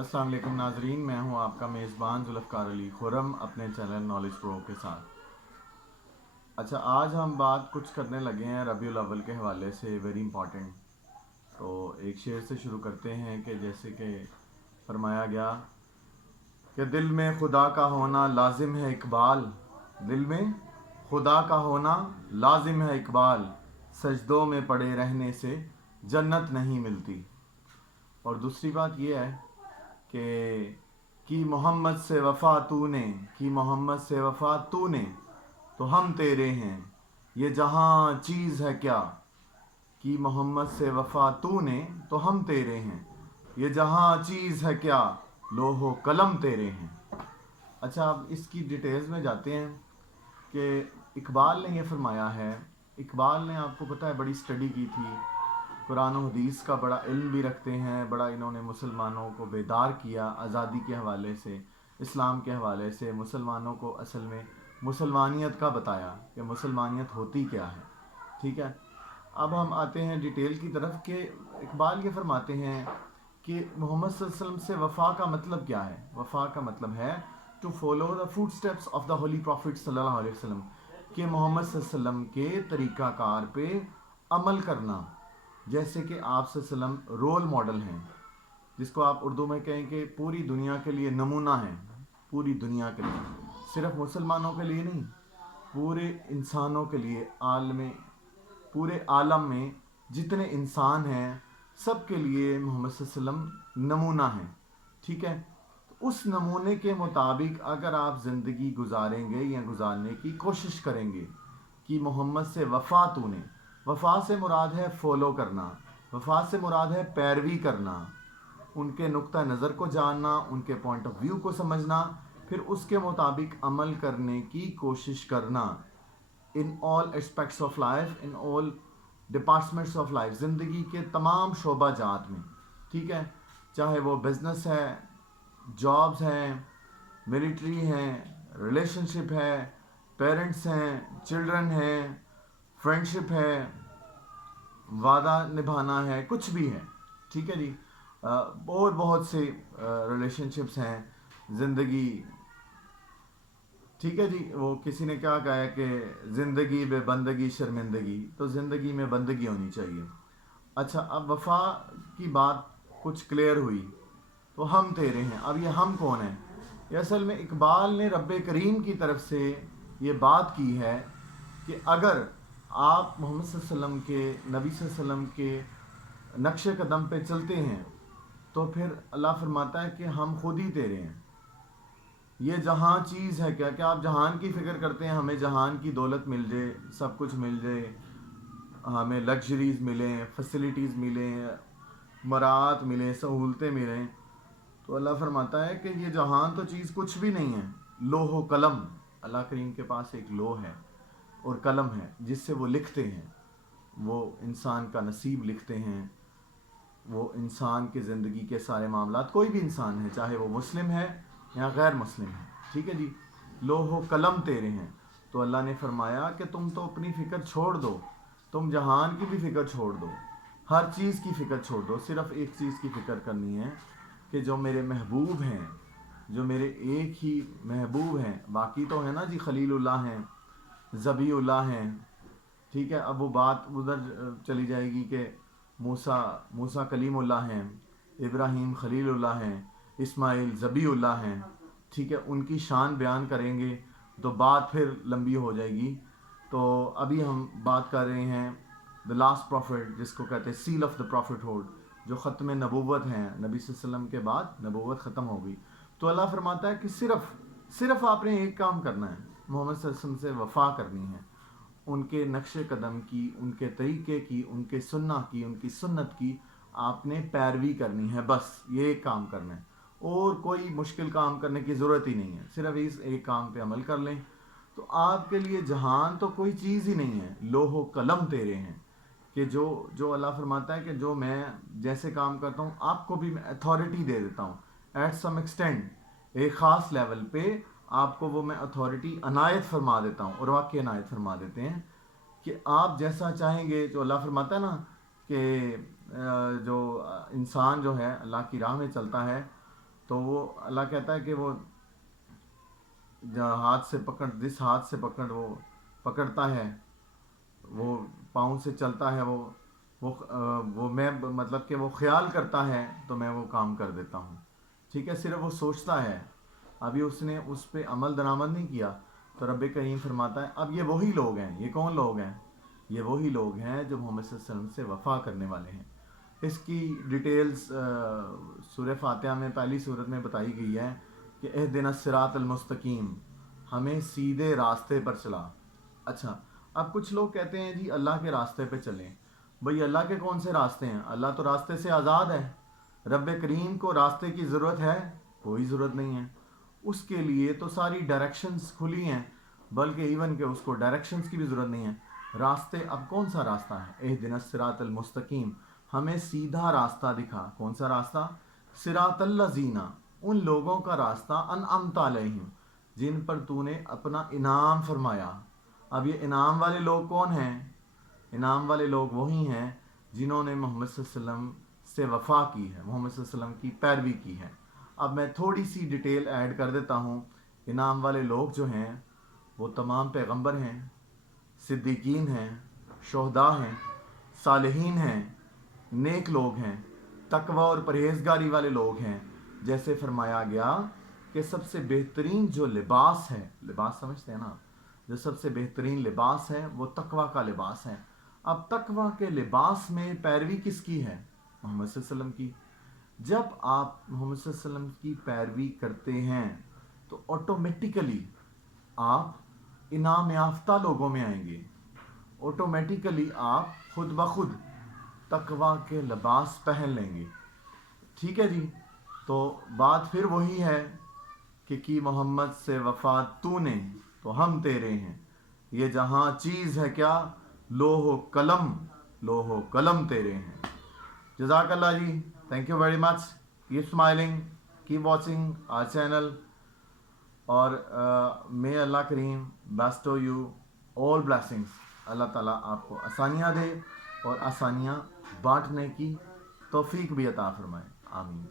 السلام علیکم ناظرین، میں ہوں آپ کا میزبان ذوالفقار علی خرم اپنے چینل نالج پرو کے ساتھ۔ اچھا، آج ہم بات کچھ کرنے لگے ہیں ربیع الاول کے حوالے سے، ویری امپورٹنٹ۔ تو ایک شعر سے شروع کرتے ہیں کہ جیسے کہ فرمایا گیا کہ دل میں خدا کا ہونا لازم ہے اقبال، دل میں خدا کا ہونا لازم ہے اقبال، سجدوں میں پڑے رہنے سے جنت نہیں ملتی۔ اور دوسری بات یہ ہے کہ کی محمد سے وفا تو نے، کی محمد سے وفا تو نے، تو ہم تیرے ہیں، یہ جہاں چیز ہے کیا، کی محمد سے وفا تو نے تو ہم تیرے ہیں، یہ جہاں چیز ہے کیا، لوح و قلم تیرے ہیں۔ اچھا، اب اس کی ڈیٹیلز میں جاتے ہیں کہ اقبال نے یہ فرمایا ہے۔ اقبال نے، آپ کو پتہ ہے، بڑی اسٹڈی کی تھی، قرآن و حدیث کا بڑا علم بھی رکھتے ہیں، بڑا انہوں نے مسلمانوں کو بیدار کیا آزادی کے حوالے سے، اسلام کے حوالے سے، مسلمانوں کو اصل میں مسلمانیت کا بتایا کہ مسلمانیت ہوتی کیا ہے۔ ٹھیک ہے، اب ہم آتے ہیں ڈیٹیل کی طرف کہ اقبال یہ فرماتے ہیں کہ محمد صلی اللہ علیہ وسلم سے وفا کا مطلب کیا ہے۔ وفا کا مطلب ہے to follow the footsteps of the holy prophet صلی اللہ علیہ وسلم، کہ محمد صلی اللہ علیہ وسلم کے طریقہ کار پہ عمل کرنا، جیسے کہ آپ صلی اللہ علیہ وسلم رول ماڈل ہیں، جس کو آپ اردو میں کہیں کہ پوری دنیا کے لیے نمونہ ہیں، پوری دنیا کے لیے، صرف مسلمانوں کے لیے نہیں، پورے انسانوں کے لیے، پورے عالم میں جتنے انسان ہیں سب کے لیے محمد صلی اللہ علیہ وسلم نمونہ ہیں۔ ٹھیک ہے، اس نمونے کے مطابق اگر آپ زندگی گزاریں گے یا گزارنے کی کوشش کریں گے کہ محمد سے وفا تو نے، وفا سے مراد ہے فالو کرنا، وفا سے مراد ہے پیروی کرنا، ان کے نقطہ نظر کو جاننا، ان کے پوائنٹ آف ویو کو سمجھنا، پھر اس کے مطابق عمل کرنے کی کوشش کرنا، in all aspects of life, in all departments of life, زندگی کے تمام شعبہ جات میں۔ ٹھیک ہے، چاہے وہ بزنس ہے، جابز ہیں، ملٹری ہیں، ریلیشن شپ ہے، پیرنٹس ہیں، چلڈرن ہیں، فرینڈشپ ہے، وعدہ نبھانا ہے، کچھ بھی ہے۔ ٹھیک ہے جی، بہت بہت سے ریلیشن شپس ہیں، زندگی۔ ٹھیک ہے جی، وہ کسی نے کیا کہا ہے کہ زندگی بے بندگی شرمندگی، تو زندگی میں بندگی ہونی چاہیے۔ اچھا، اب وفا کی بات کچھ کلیئر ہوئی، تو ہم تیرے ہیں۔ اب یہ ہم کون ہیں؟ یہ اصل میں اقبال نے رب کریم کی طرف سے یہ بات کی ہے کہ اگر آپ محمد صلی اللہ علیہ وسلم کے، نبی صلی اللہ علیہ وسلم کے نقش قدم پہ چلتے ہیں تو پھر اللہ فرماتا ہے کہ ہم خود ہی تیرے ہیں، یہ جہاں چیز ہے کیا، کہ آپ جہان کی فکر کرتے ہیں، ہمیں جہان کی دولت مل جائے، سب کچھ مل جائے، ہمیں لگژریز ملیں، فیسلٹیز ملیں، مراعات ملیں، سہولتیں ملیں، تو اللہ فرماتا ہے کہ یہ جہان تو چیز کچھ بھی نہیں ہے۔ لوح و قلم، اللہ کریم کے پاس ایک لوح ہے اور قلم ہے جس سے وہ لکھتے ہیں، وہ انسان کا نصیب لکھتے ہیں، وہ انسان کی زندگی کے سارے معاملات، کوئی بھی انسان ہے، چاہے وہ مسلم ہے یا غیر مسلم ہے۔ ٹھیک ہے جی، لوح و قلم تیرے ہیں۔ تو اللہ نے فرمایا کہ تم تو اپنی فکر چھوڑ دو، تم جہان کی بھی فکر چھوڑ دو، ہر چیز کی فکر چھوڑ دو، صرف ایک چیز کی فکر کرنی ہے کہ جو میرے محبوب ہیں، جو میرے ایک ہی محبوب ہیں، باقی تو ہے نا جی، خلیل اللہ ہیں، ذبیح اللہ ہیں۔ ٹھیک ہے، اب وہ بات ادھر چلی جائے گی کہ موسیٰ کلیم اللہ ہیں، ابراہیم خلیل اللہ ہیں، اسماعیل ذبیح اللہ ہیں۔ ٹھیک ہے، ان کی شان بیان کریں گے تو بات پھر لمبی ہو جائے گی۔ تو ابھی ہم بات کر رہے ہیں دا لاسٹ پروفٹ، جس کو کہتے ہیں seal of the prophethood, جو ختم نبوت ہیں، نبی صلی اللہ علیہ وسلم کے بعد نبوت ختم ہو گئی۔ تو اللہ فرماتا ہے کہ صرف آپ نے ایک کام کرنا ہے، محمد صلی اللہ علیہ وسلم سے وفا کرنی ہے، ان کے نقش قدم کی، ان کے طریقے کی، ان کے سنہ کی، ان کی سنت کی آپ نے پیروی کرنی ہے، بس یہ ایک کام کرنا ہے، اور کوئی مشکل کام کرنے کی ضرورت ہی نہیں ہے، صرف اس ایک کام پہ عمل کر لیں تو آپ کے لیے جہان تو کوئی چیز ہی نہیں ہے، لوح و قلم تیرے ہیں۔ کہ جو اللہ فرماتا ہے کہ جو میں جیسے کام کرتا ہوں آپ کو بھی میں اتھارٹی دے دیتا ہوں، ایٹ سم ایکسٹینٹ، ایک خاص لیول پہ آپ کو وہ میں اتھارٹی عنایت فرما دیتا ہوں، اور واقعی عنایت فرما دیتے ہیں کہ آپ جیسا چاہیں گے۔ جو اللہ فرماتا ہے نا کہ جو انسان جو ہے اللہ کی راہ میں چلتا ہے تو وہ اللہ کہتا ہے کہ وہ ہاتھ سے پکڑ، جس ہاتھ سے وہ پکڑتا ہے، وہ پاؤں سے چلتا ہے، وہ میں مطلب کہ وہ خیال کرتا ہے تو میں وہ کام کر دیتا ہوں. ٹھیک ہے، صرف وہ سوچتا ہے، ابھی اس نے اس پہ عمل درآمد نہیں کیا. تو رب کریم فرماتا ہے اب یہ وہی لوگ ہیں. یہ کون لوگ ہیں؟ یہ وہی لوگ ہیں جو محمد صلی اللہ علیہ وسلم سے وفا کرنے والے ہیں. اس کی ڈیٹیلز سورہ فاتحہ میں پہلی سورت میں بتائی گئی ہے کہ اہدنا الصراط المستقیم، ہمیں سیدھے راستے پر چلا. اچھا، اب کچھ لوگ کہتے ہیں جی اللہ کے راستے پہ چلیں. بھئی اللہ کے کون سے راستے ہیں؟ اللہ تو راستے سے آزاد ہے. رب کریم کو راستے کی ضرورت ہے؟ کوئی ضرورت نہیں ہے. اس کے لیے تو ساری ڈائریکشنز کھلی ہیں، بلکہ ایون کہ اس کو ڈائریکشنز کی بھی ضرورت نہیں ہے. راستے، اب کون سا راستہ ہے؟ اہدنا الصراط المستقیم، ہمیں سیدھا راستہ دکھا. کون سا راستہ؟ صراط الذین، ان لوگوں کا راستہ، انعمت علیہم، جن پر تو نے اپنا انعام فرمایا. اب یہ انعام والے لوگ کون ہیں؟ انعام والے لوگ وہی ہیں جنہوں نے محمد صلی اللہ علیہ وسلم سے وفا کی ہے، محمد صلی اللہ علیہ وسلم کی پیروی کی ہے. اب میں تھوڑی سی ڈیٹیل ایڈ کر دیتا ہوں. انعام والے لوگ جو ہیں وہ تمام پیغمبر ہیں، صدیقین ہیں، شہداء ہیں، صالحین ہیں، نیک لوگ ہیں، تقوی اور پرہیزگاری والے لوگ ہیں. جیسے فرمایا گیا کہ سب سے بہترین جو لباس ہے، لباس سمجھتے ہیں نا، جو سب سے بہترین لباس ہے وہ تقوی کا لباس ہے. اب تقوی کے لباس میں پیروی کس کی ہے؟ محمد صلی اللہ علیہ وسلم کی. جب آپ محمد صلی اللہ علیہ وسلم کی پیروی کرتے ہیں تو آٹومیٹیکلی آپ انعام یافتہ لوگوں میں آئیں گے. آٹومیٹیکلی آپ خود بخود تقوی کے لباس پہن لیں گے. ٹھیک ہے جی. تو بات پھر وہی ہے کہ کی محمد سے وفا تو نے تو ہم تیرے ہیں. یہ جہاں چیز ہے کیا، لوح و قلم، لوح و قلم تیرے ہیں. جزاک اللہ جی. Thank you very much. Keep smiling, keep watching our channel. اور may Allah Kareem bestow you all blessings. اللہ تعالیٰ آپ کو آسانیاں دے اور آسانیاں بانٹنے کی توفیق بھی عطا فرمائے. آمین.